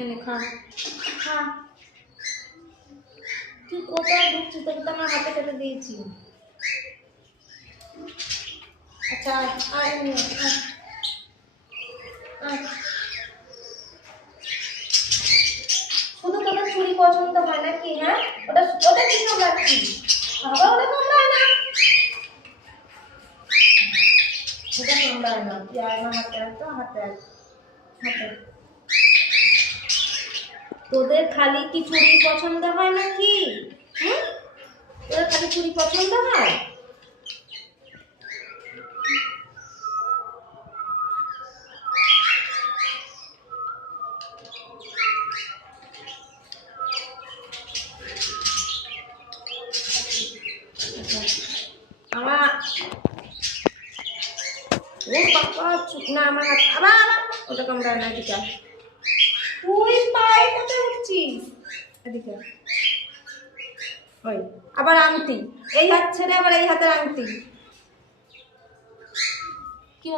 এনে খা খা। তুই কোথায় ঢুকছিস? তোকে তো আমার হাতে কেটে দিয়েছি। আচ্ছা আয় নিয়ে শুধু তোদের চুরি পছন্দ হয় নাকি? হ্যাঁ, ওটা ওটা কি কামড়াচ্ছি? বাবা ওটা কামড়ায় না, ওটা কামড়ায় না। তুই আয় আমার হাতে আয়, তো হাতে আয়, হাতে। তোদের খালি কি চুরি পছন্দ হয় নাকি? হুম, তোদের খালি চুরি পছন্দ হয়? আমার ও বাবা না, আমার হাত আবার আবার ওটা কামড়ায় না। এদিকে তুই পায়ে কোথায় উঠছিস? এদিকে ওই আবার আংটি, এই হাত ছেড়ে আবার এই হাতের আংটি। কি